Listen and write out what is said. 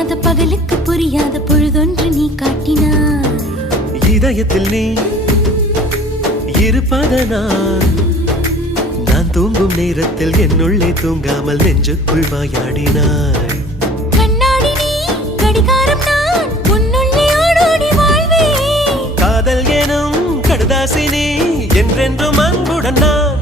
தெரியாத பகலுக்கு புரியாத பொழுதொன்று நீ காட்டினாய். இதயத்தில் நீ இருப்பதனால் நான் தூங்கும் நேரத்தில் என்னுள்ளே தூங்காமல் நெஞ்சுக்குள் வாயாடினாய். கண்ணாடி நீ கடிகாரம் நான் உன்னுள்ளே ஓடோடி வாழ்வே. காதல் எனும் கடுதாசி நீ என்றென்றும் அன்புடன் நான்